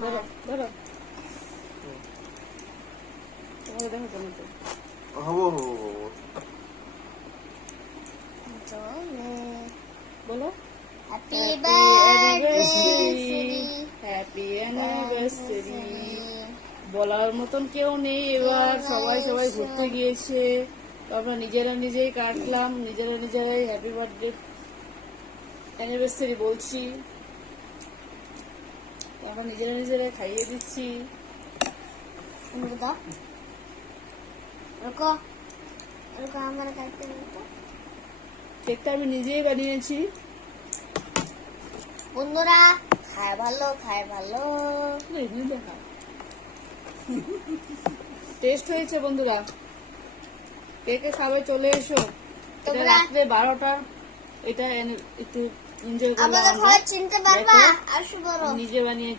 ধরো ধরো তোমাকে দেখো কেমন তো হবো বলো হ্যাপি বার্থডে হ্যাপি অ্যানিভার্সারি। বলার মতন কেউ নেই এবার, সবাই সবাই ঘুরতে গিয়েছে, আমরা নিজেরা নিজেই কাটলাম, নিজেরা নিজেরাই হ্যাপি বার্থডে অ্যানিভার্সারি বলছি, আমরা নিজেরা নিজেরাই খাইয়ে দিচ্ছি। রুকো রুকো আমার কাছে রুকো। কেকটা আমি নিজেই বানিয়েছি। বন্ধুরা খায় ভালো দেখা টেস্ট হয়েছে বন্ধুরা, কেকে খাবে চলে এসো। এটা তোমরা- রাত্রে 12টা, এটা একটু এনজয় করলাম আমাদের আমরা। ঘরে চিনতে পারবা দেখো, আর শুভ নিজে বানিয়েছি।